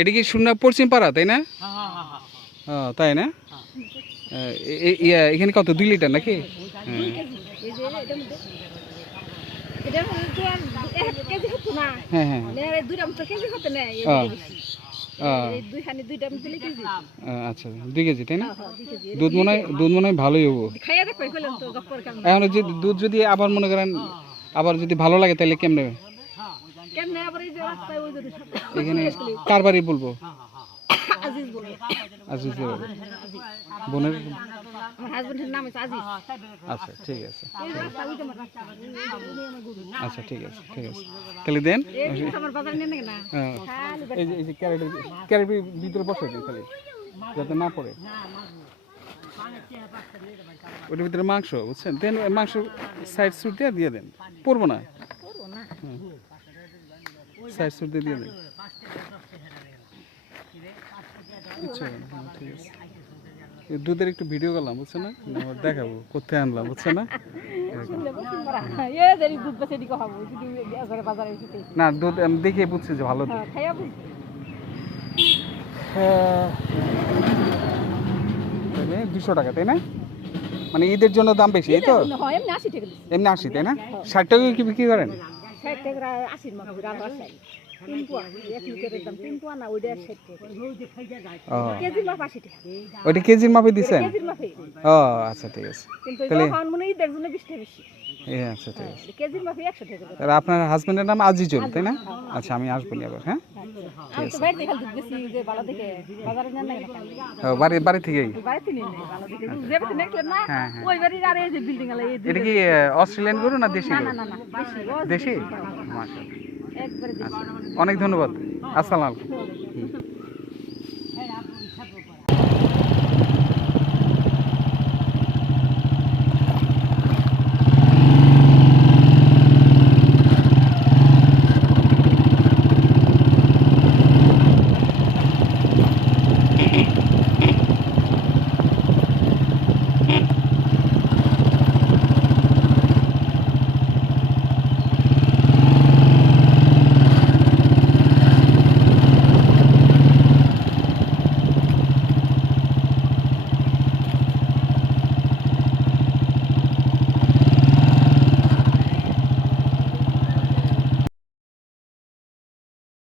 এটা কি শূন্য পশ্চিম পাড়া তাই না? তাই না? এখানে কত 2 লিটার নাকি? হ্যাঁ হ্যাঁ আচ্ছা 2 কেজি তাই না? দুধ মনে হয় ভালোই হবো। এখন যে দুধ যদি আবার মনে করেন আবার যদি ভালো লাগে তাহলে কেমনে এখানে কার বাড়ি বলবো? আজিজের বাড়ি। বোনের আচ্ছা ঠিক আছে আচ্ছা ঠিক আছে তাহলে দেন। এই যে ক্যারেটের ভিতরে বসে দিন খালি যাতে না পড়ে। ওটার ভিতরে মাংস বুঝছেন দেন, মাংস সাইড সুট দিয়ে দেন, পড়বো না সাইড সুট দিয়ে দেন। আচ্ছা ঠিক আছে দুধের একটু ভিডিও করলাম বুঝছো না, দেখাবো কোথায় আনলাম বুঝছো না। না দুধ আমি দেখে বুঝছি যে ভালো দুধ। 200 টাকা তাই না? মানে ঈদের জন্য দাম বেশি এই তো? এমনি 80 তাই না? 60 টাকা কি বিক্রি করেন? ওইটা কেজির মাপে দিচ্ছেন? ও আচ্ছা ঠিক আছে তাহলে আচ্ছা ঠিক আছে। আপনার হাজবেন্ডের নাম আজিজুল তাই না? আচ্ছা আমি আসবো নি আবার। হ্যাঁ বাড়ি থেকেই। এটা কি অস্ট্রেলিয়ান গরু না দেশি গরু? দেশি। আচ্ছা অনেক ধন্যবাদ। আসসালাম আলাইকুম।